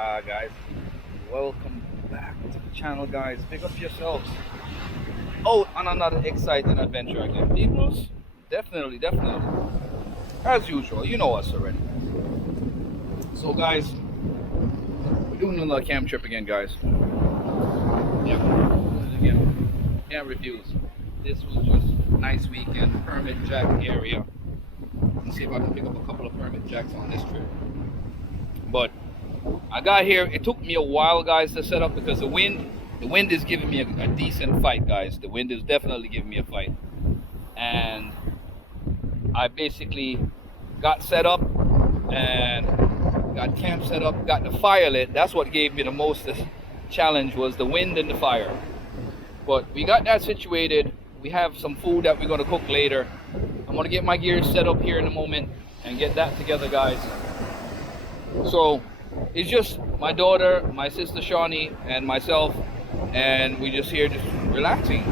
Guys, welcome back to the channel, guys. Pick up yourselves. Oh, on another exciting adventure again. Peoples, definitely. As usual, you know us already. So, guys, we're doing another camp trip again, guys. Yeah, again, can't refuse. This was just a nice weekend, Permit Jack area. Let's see if I can pick up a couple of Permit Jacks on this trip. But I got here, it took me a while, guys, to set up because the wind is giving me a decent fight, guys. The wind is definitely giving me a fight. And I basically got set up and got camp set up, got the fire lit. That's what gave me the most challenge, was the wind and the fire. But we got that situated. We have some food that we're going to cook later. I'm going to get my gear set up here in a moment and get that together, guys. So it's just my daughter, my sister Shawnee, and myself, and we just here just relaxing,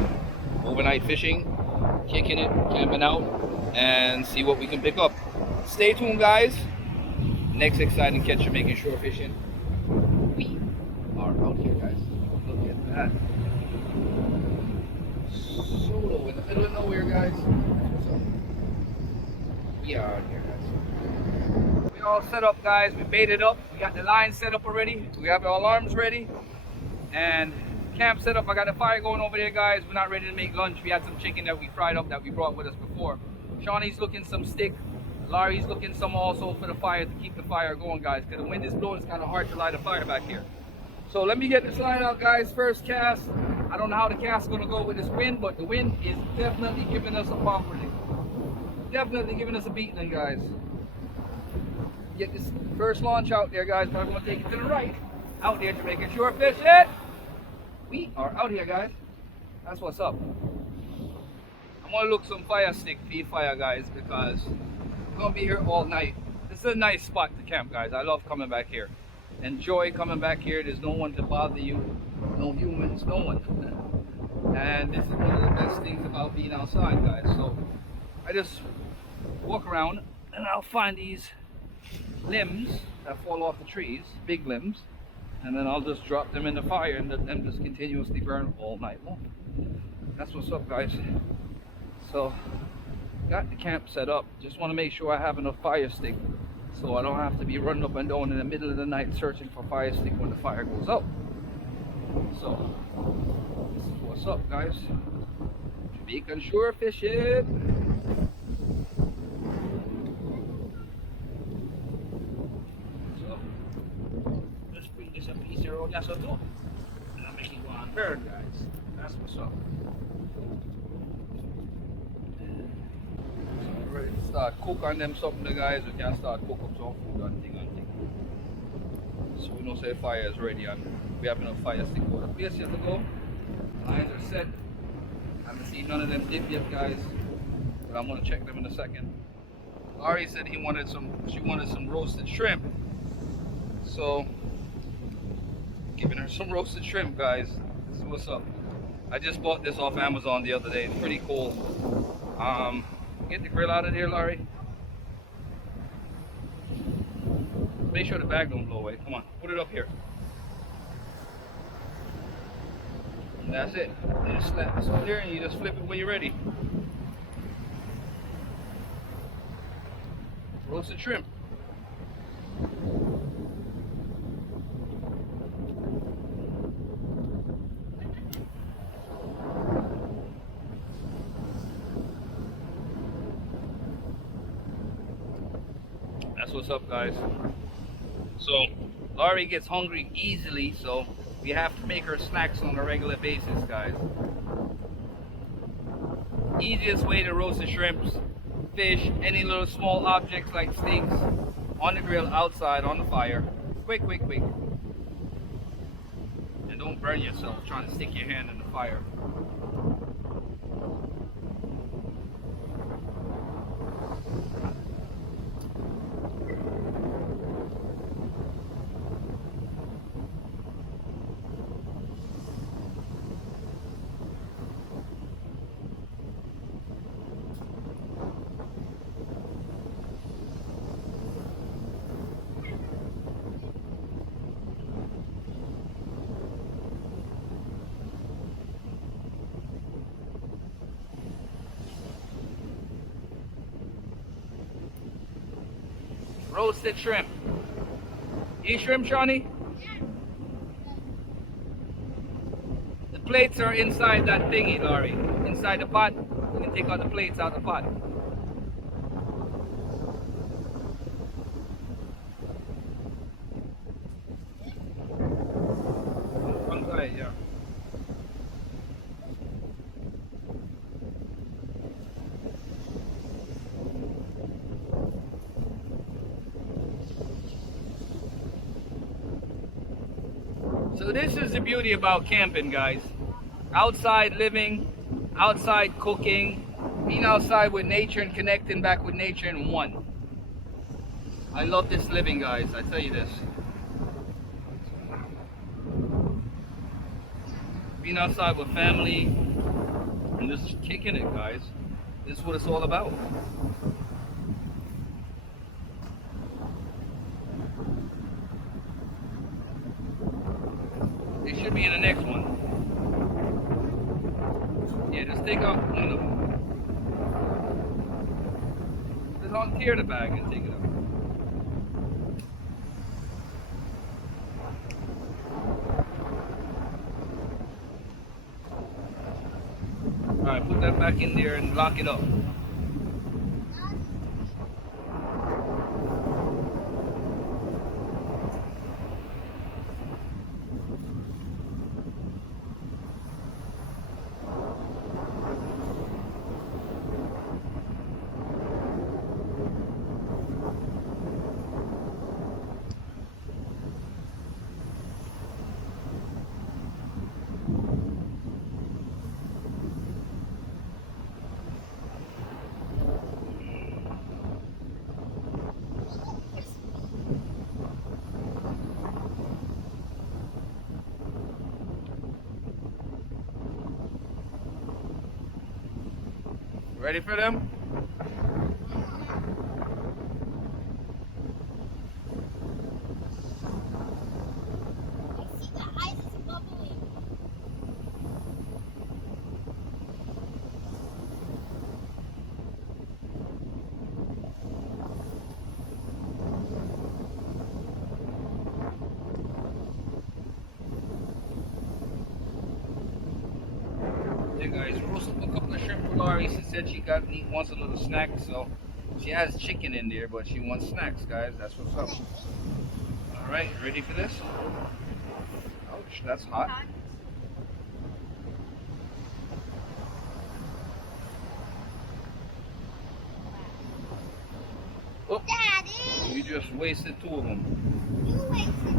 overnight fishing, kicking it, camping out, and see what we can pick up. Stay tuned, guys. Next exciting catch, Jamaican shore fishing. We are out here, guys. Look at that. Solo in the middle of nowhere, guys. So we are out here, guys. We all set up, guys. We baited up. We got the line set up already. We have our alarms ready. And camp set up. I got the fire going over there, guys. We're not ready to make lunch. We had some chicken that we fried up that we brought with us before. Shawnee's looking some stick. Larry's looking some also for the fire to keep the fire going, guys. Because the wind is blowing. It's kind of hard to light a fire back here. So let me get this line out, guys. First cast. I don't know how the cast is going to go with this wind, but the wind is definitely giving us a property. Definitely giving us a beating, guys. Get this first launch out there, guys, but I'm going to take it to the right. Out there, Jamaican shore fishing. We are out here, guys. That's what's up. I'm going to look some fire stick, feed fire, guys, because we're going to be here all night. This is a nice spot to camp, guys. I love coming back here. Enjoy coming back here. There's no one to bother you. No humans, no one. And this is one of the best things about being outside, guys. So I just walk around and I'll find these limbs that fall off the trees, big limbs, and then I'll just drop them in the fire and let them just continuously burn all night long. That's what's up, guys. So got the camp set up. Just want to make sure I have enough fire stick so I don't have to be running up and down in the middle of the night searching for fire stick when the fire goes out. So this is what's up, guys. Jamaican shore fishing. Just a piece of road, that's what I'm and I'm making go on burn, guys. That's what's up. So we're ready to start cook on them something, guys. We can start cook up some food and thing. So we know say fire is ready and we have enough fire stick for the place yet to go. Lines are set. I haven't seen none of them dip yet, guys, but I'm gonna check them in a second. Laurie said she wanted some roasted shrimp. So giving her some roasted shrimp, guys. This is what's up. I just bought this off Amazon the other day. It's pretty cool. Get the grill out of there, Larry. Make sure the bag don't blow away. Come on, put it up here. And that's it. You just slap this on there and you just flip it when you're ready. Roasted shrimp. That's what's up, guys. So Laurie gets hungry easily, so we have to make her snacks on a regular basis, guys. Easiest way to roast the shrimps, fish, any little small objects like steaks on the grill outside on the fire. Quick. And don't burn yourself trying to stick your hand in the fire. Roasted shrimp. You eat shrimp, Shawnee? The plates are inside that thingy, Laurie. Inside the pot. You can take out the plates out the pot. One side, yeah. So this is the beauty about camping, guys. Outside living, outside cooking, being outside with nature and connecting back with nature in one. I love this living, guys. I tell you this. Being outside with family and just kicking it, guys. This is what it's all about. It should be in the next one. Yeah, just take out one of them. Just untear the bag and take it out. Alright, put that back in there and lock it up. Ready for them? The ice is bubbling. Yeah, guys, roasted a couple of shrimp for Laurie. She said she wants a little snack, so she has chicken in there, but she wants snacks, guys. That's what's up. All right, ready for this? Ouch, that's hot. Oh, Daddy! you just wasted two of them. You wasted.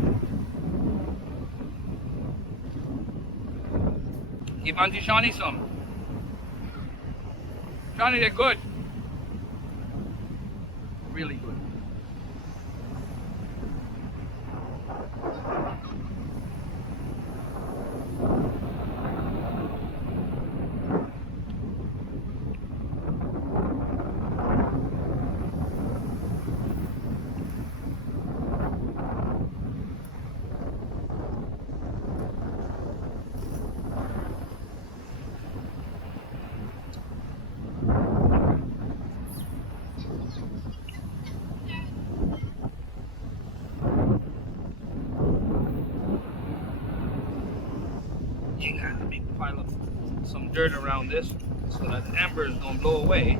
Give Auntie Shawnee some. Shawnee, they're good. Really good. You got a big pile of some dirt around this so that the embers don't blow away.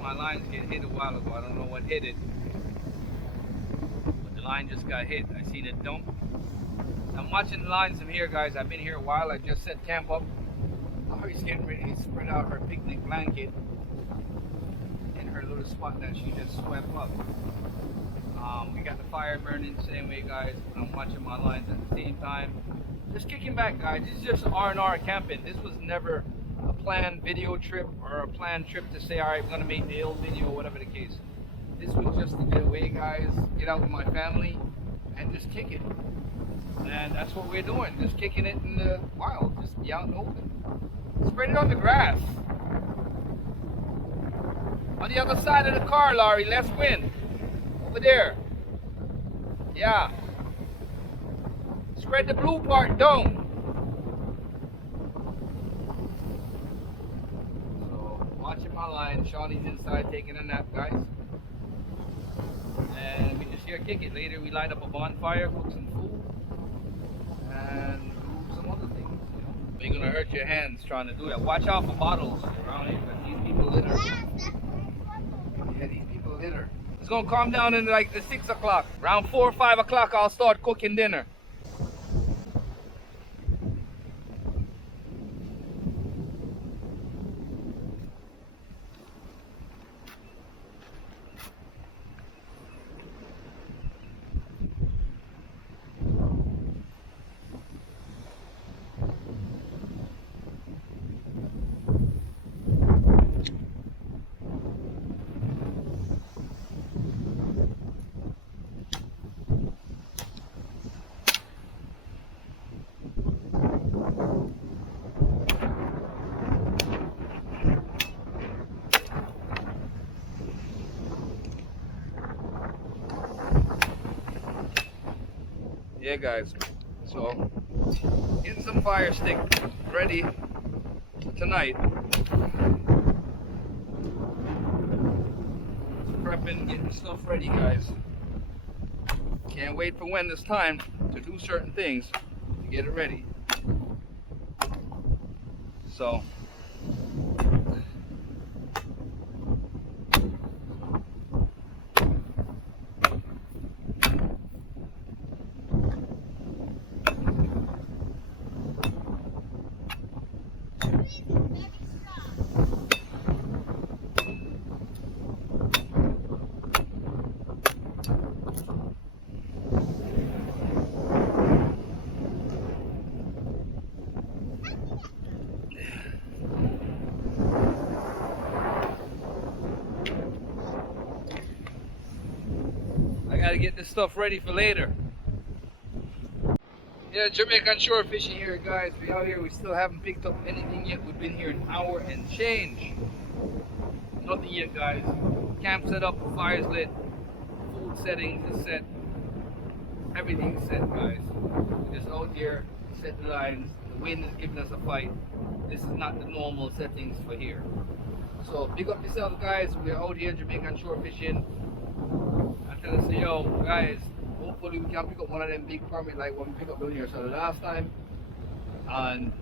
My lines get hit a while ago. I don't know what hit it, but the line just got hit. I seen it dump. I'm watching the lines from here, guys. I've been here a while. I just set camp up. Laurie's getting ready to spread out her picnic blanket in her little spot that she just swept up. We got the fire burning the same way, guys. I'm watching my lines at the same time. Just kicking back, guys. This is just R&R camping. This was never a plan. planned video trip or a planned trip to say, all right, we're gonna make the ill video, whatever the case. This was just to get away, guys, get out with my family, and just kick it. And that's what we're doing, just kicking it in the wild, just be out in the open. Spread it on the grass. On the other side of the car, Laurie, let's win. Over there. Yeah. Spread the blue part down. So, watching my line. Shawnee's inside taking a nap, guys. And we just here kick it. Later, we light up a bonfire, cook some food, and do some other things, you know. You're gonna hurt your hands trying to do that. Watch out for bottles around here, because these people litter. Yeah, these people litter. It's gonna calm down in like the 6 o'clock. Around 4 or 5 o'clock, I'll start cooking dinner. Yeah, guys, so getting some fire stick ready tonight. Prepping, getting stuff ready, guys. Can't wait for when it's time to do certain things to get it ready. So I gotta get this stuff ready for later. Yeah, Jamaican shore fishing here, guys. We out here, we still haven't picked up anything yet. We've been here an hour and change. Nothing yet, guys. Camp set up, fire's lit, food settings is set, everything's set, guys. We're just out here, set the lines. The wind is giving us a fight. This is not the normal settings for here. So big up yourself, guys. We're out here Jamaican shore fishing. I tell us, yo, guys, hopefully we can pick up one of them big permit like what we picked up down here. So the last time, and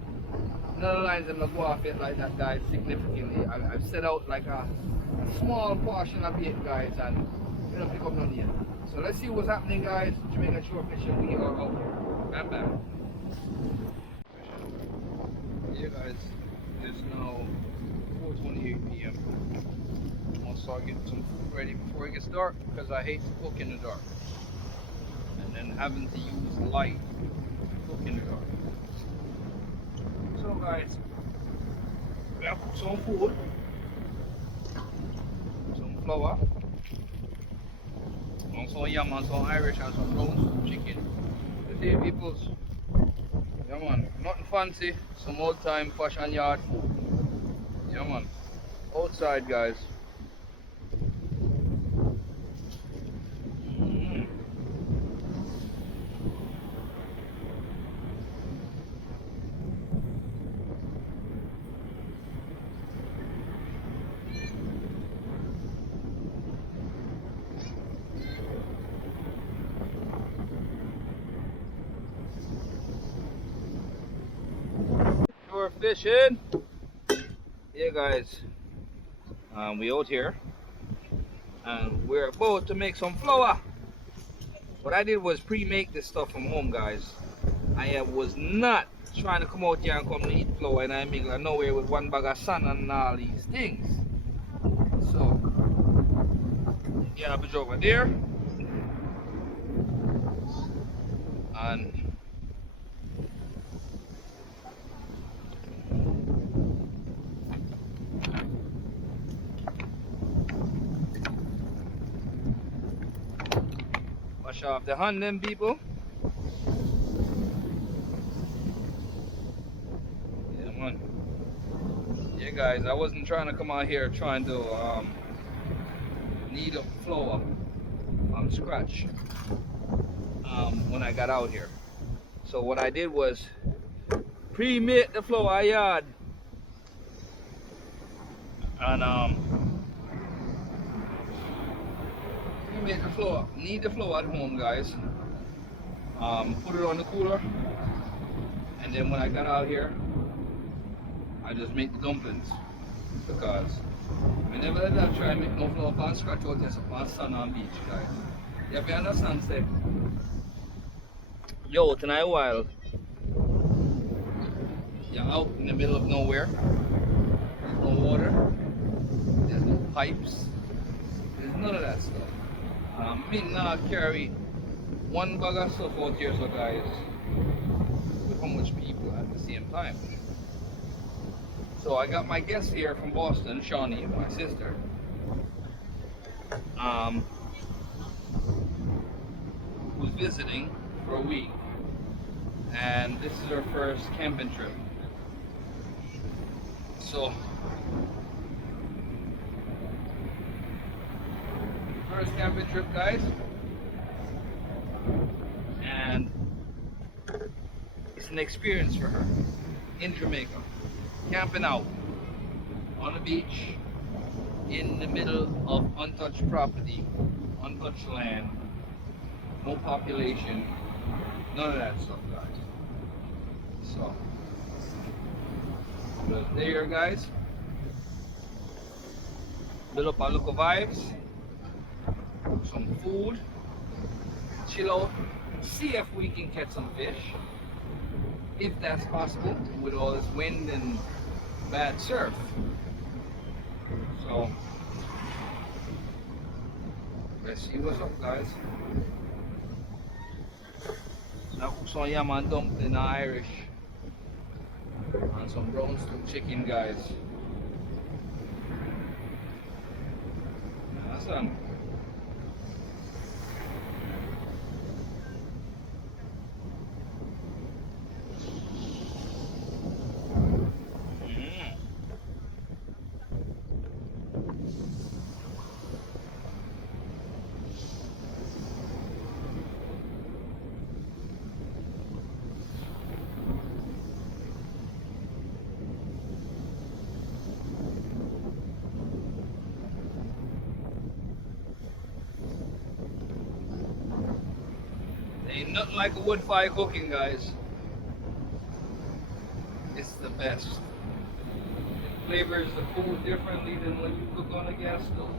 none of the lines them go off it like that, guys, significantly. I've set out like a small portion of it, guys, and we don't pick up none yet. So let's see what's happening, guys. Jamaican shore fishing, we are out here. Bam bam. Yeah, guys, it's now 4:28 p.m. I'll start getting some food ready before it gets dark, because I hate to cook in the dark and then having to use light to cook in the dark. So guys, we have some food, some flour, and some yam and some Irish and some brown soup chicken. You see, peoples, yeah man, nothing fancy, some old time fashion yard food. Yeah man, outside, guys. Shore fishing. Yeah, guys, we out here and we're about to make some flour. What I did was pre-make this stuff from home, guys. I was not trying to come out here and come to eat flour and I make like nowhere with one bag of sand and all these things. So yeah, I put it over there, and wash off the hand them people. Yeah man. Yeah guys, I wasn't trying to come out here trying to knead up flour from scratch when I got out here. So what I did was pre-made the flour yard and pre-made the flour, knead the flour at home guys. Put it on the cooler, and then when I got out here I just make the dumplings because I never let that try and make no flour from scratch out there on sun on beach guys. You have to understand say, yo tonight while you're out in the middle of nowhere, there's no water, there's no pipes, there's none of that stuff. Me not carry one bag of stuff out here so guys with how much people at the same time. So I got my guest here from Boston, Shawnee, my sister. Who's visiting for a week. And this is her first camping trip. So first camping trip guys. And it's an experience for her in Jamaica. Camping out on the beach in the middle of untouched property, untouched land, no population, none of that stuff guys. So there guys, build up our local vibes, some food, chill out, see if we can catch some fish, if that's possible with all this wind and bad surf. So let's see what's up guys. Now some yam and dumpling Irish and some brown stew chicken guys. Awesome. Ain't nothing like a wood fire cooking, guys. It's the best. It flavors the food differently than when you cook on a gas stove.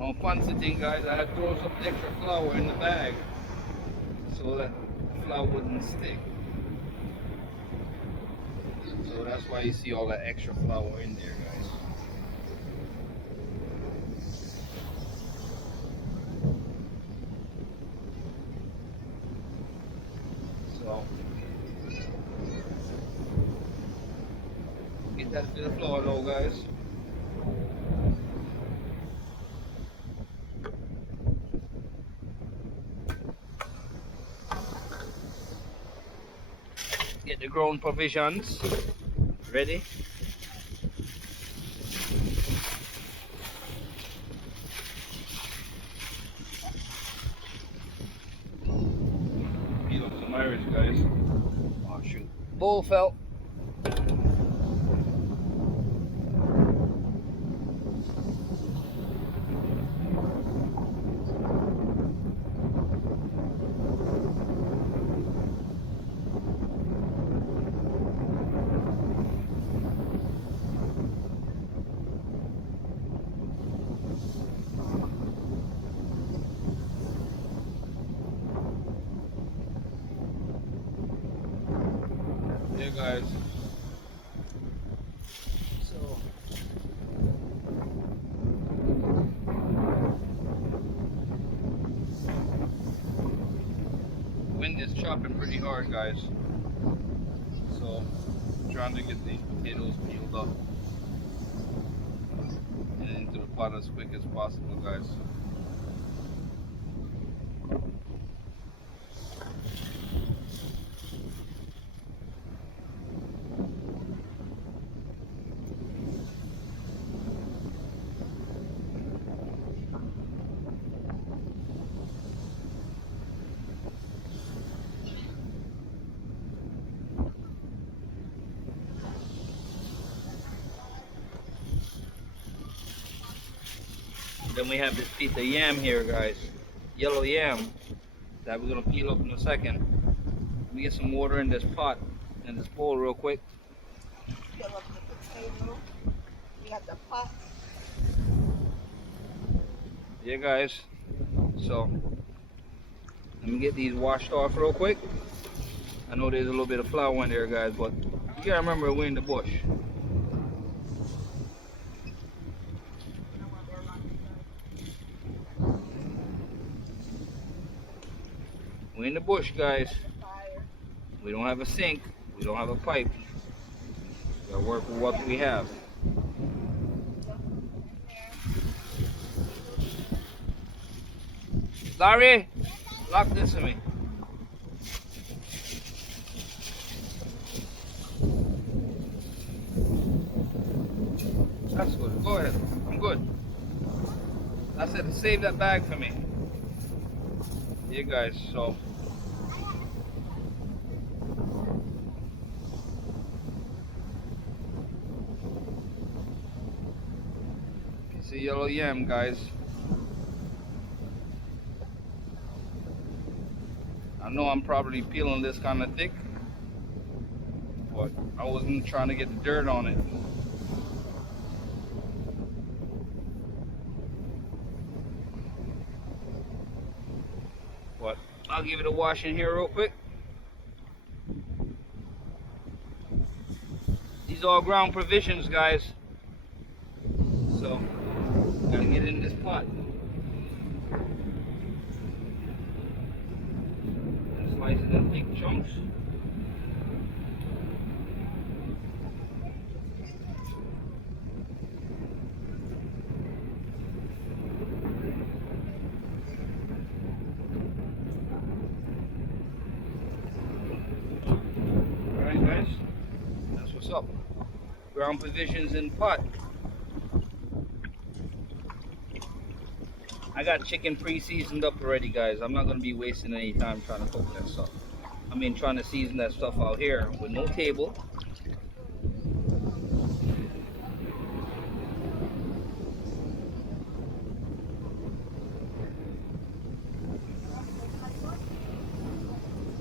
No fancy thing, guys. I had to throw some extra flour in the bag so that the flour wouldn't stick. So that's why you see all that extra flour in there, guys. So get that to the flour though, guys. Get the grown provisions ready. Peel up some Irish, guys. Oh shoot. Bowl fell. Yeah, guys. So wind is It's chopping pretty hard, guys. So, I'm trying to get these potatoes peeled up and into the pot as quick as possible, guys. Then we have this piece of yam here, guys. Yellow yam that we're gonna peel up in a second. Let me get some water in this pot and this bowl real quick. Fill up the potato. We got the pot. Yeah, guys. So let me get these washed off real quick. I know there's a little bit of flour in there, guys, but you gotta remember we're in the bush. We're in the bush, guys. We don't have a sink. We don't have a pipe. We gotta work with what we have. Larry, lock this to me. That's good. Go ahead. I'm good. I said save that bag for me. Yeah, guys. So. It's a yellow yam, guys. I know I'm probably peeling this kind of thick, but I wasn't trying to get the dirt on it. But I'll give it a wash in here real quick. These are all ground provisions, guys. So, gotta get in this pot. And slice it in big chunks. Alright, guys. That's what's up. Ground provisions in pot. I got chicken pre-seasoned up already, guys. I'm not going to be wasting any time trying to cook that stuff. I mean, trying to season that stuff out here with no table.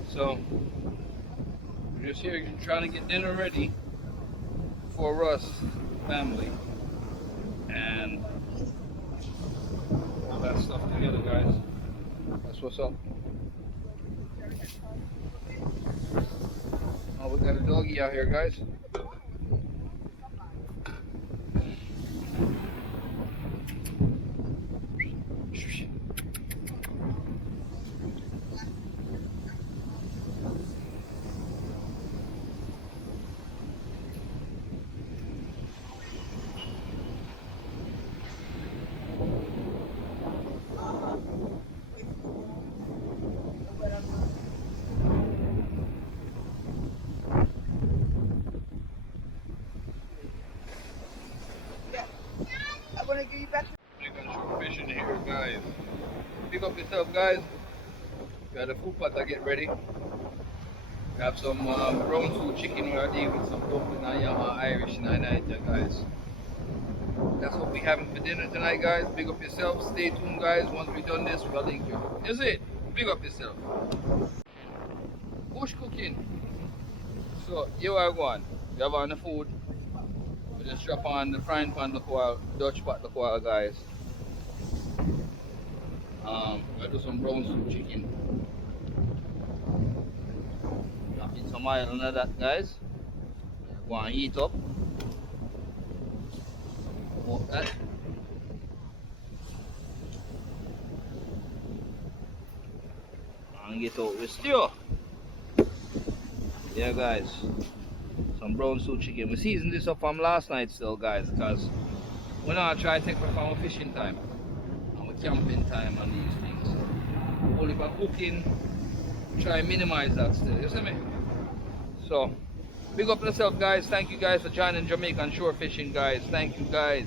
So, we're just here trying to get dinner ready for us, family. And that stuff together, guys. That's what's up. Oh, we got a doggy out here, guys. I'm gonna give you back. We're gonna show fish in here, guys. Pick up yourself, guys. Got a food pot to get ready. We have some brown stew chicken ready with some dumpling and Irish night, guys. That's what we having for dinner tonight, guys. Big up yourself. Stay tuned, guys. Once we done this, we'll link you. That's it. Big up yourself. Bush cooking. So here I go on. We have on the food. We just drop on the frying pan, look while, Dutch pot, look while, guys. I do some brown stew chicken. Drop in some oil under that, guys. Go and heat up. Smoke that. And get out with stew. Yeah, guys. Some brown stew chicken. We seasoned this up from last night still, guys, because we're not trying to take from our fishing time and our camping time and these things. Only for cooking, try and minimize that still. You see me? So, big up yourself, guys. Thank you guys for joining Jamaican Shore Fishing, guys. Thank you, guys.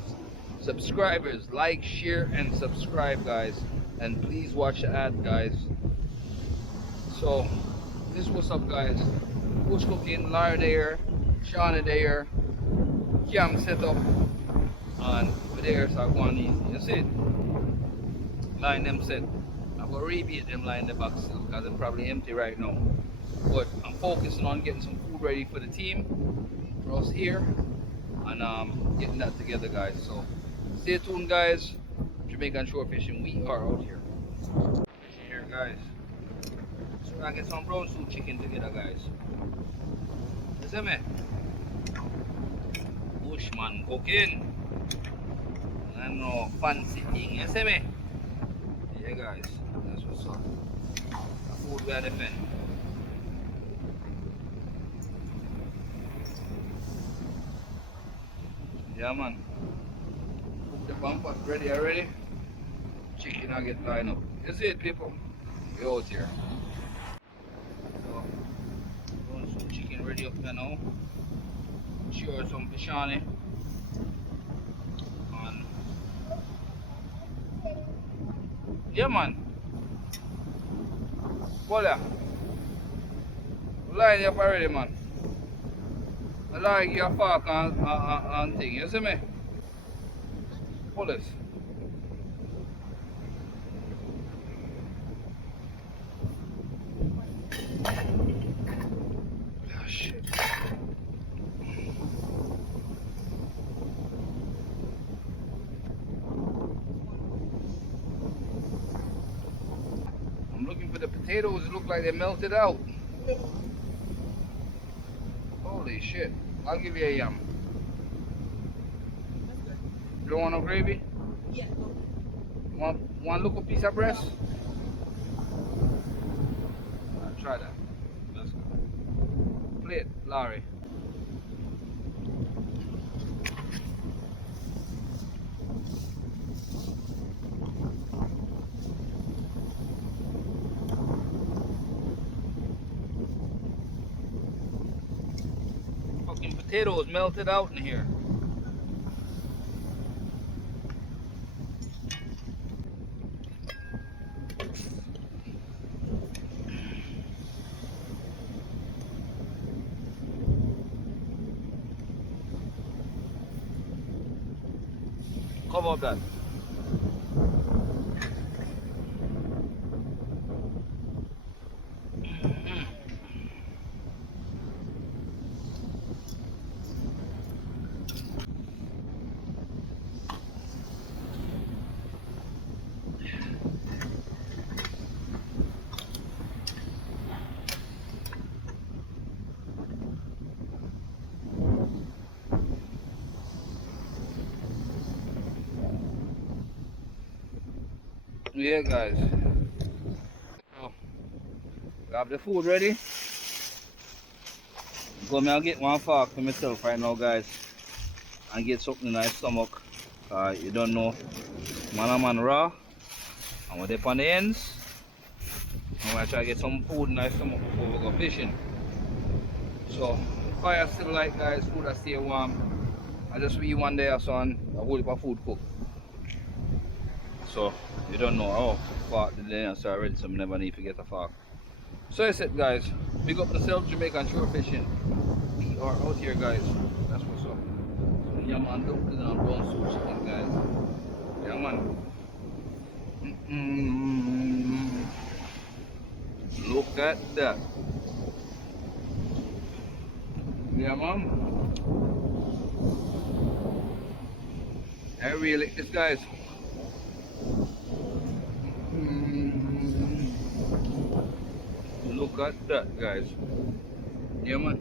Subscribers, like, share, and subscribe, guys. And please watch the ad, guys. So, this is what's up, guys. Bush cooking, Lara there, Shauna there, cam set up, and we're there, so I go on easy. You see it? Line them set. I'm gonna rebeat them line the box still because they're probably empty right now. But I'm focusing on getting some food ready for the team, for us here, and getting that together, guys. So stay tuned, guys. Jamaican Shore Fishing, we are out here. Fishing here, guys. So we're gonna get some brown stew chicken together, guys. You see me? Bushman cooking. And no fancy thing, you see me? Yeah, guys, that's what's up. The food we are defend. Yeah, man. Cook the bumper ready already. Chicken I get lined up. You see it, people? We out here. So, going some chicken ready up here now. Sure, some pishani. And yeah, man. Voila. Line up already, man. I like your fork and thing. You see me? Police. Oh, shit. I'm looking for the potatoes. It look like they melted out. Holy shit. I'll give you a yum. You don't want no gravy? Yeah. One little piece of breast? Try that. Let's go. Plate, Larry. Fucking potatoes melted out in here. Cover up that. Yeah, guys. So, we have the food ready. Go me and get one fork for myself right now, guys, and get something in my stomach. You don't know, man raw. I'm gonna dip on the ends. I'm gonna try to get some food in my stomach before we go fishing. So, fire still light, guys. Food that stay warm. I just eat one day or so and a whole heap of food cook. So, you don't know how fork the dinner so already, so I never need to get a fork. So that's it, guys. Big up yourself, Jamaican Shore Fishing. We are out here, guys. That's what's up. So, yeah, man, dumpling and brown stew chicken, guys. Yeah, man. Look at that. Yeah, man. I really like this, guys. Look at that, guys. Yeah, man.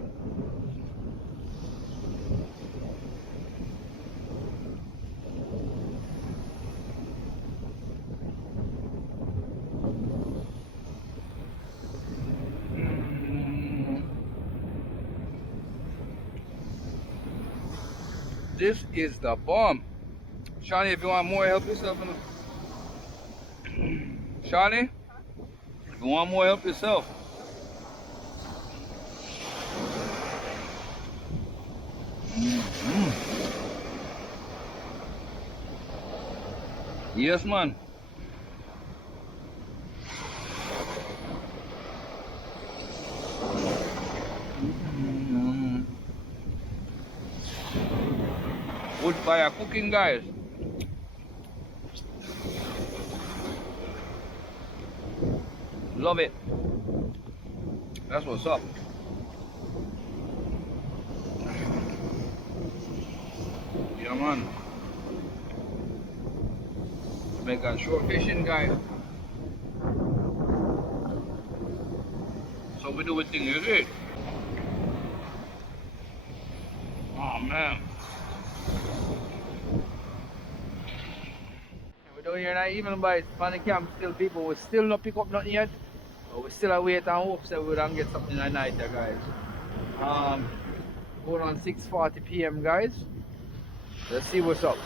This is the bomb. Shawnee, if you want more, help yourself. Shawnee, if you want more, help yourself. Yes, man. Wood fire cooking, guys. Love it. That's what's up. Yeah, man. Jamaican shore fishing, guys. So we do a thing, is it? Oh man. We're down here now, even by on the camp, still people, we still not pick up nothing yet. But we still await and hope that we don't get something at night there, guys. Going on 6:40 p.m. guys. Let's see what's up.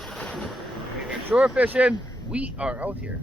Shore fishing, we are out here.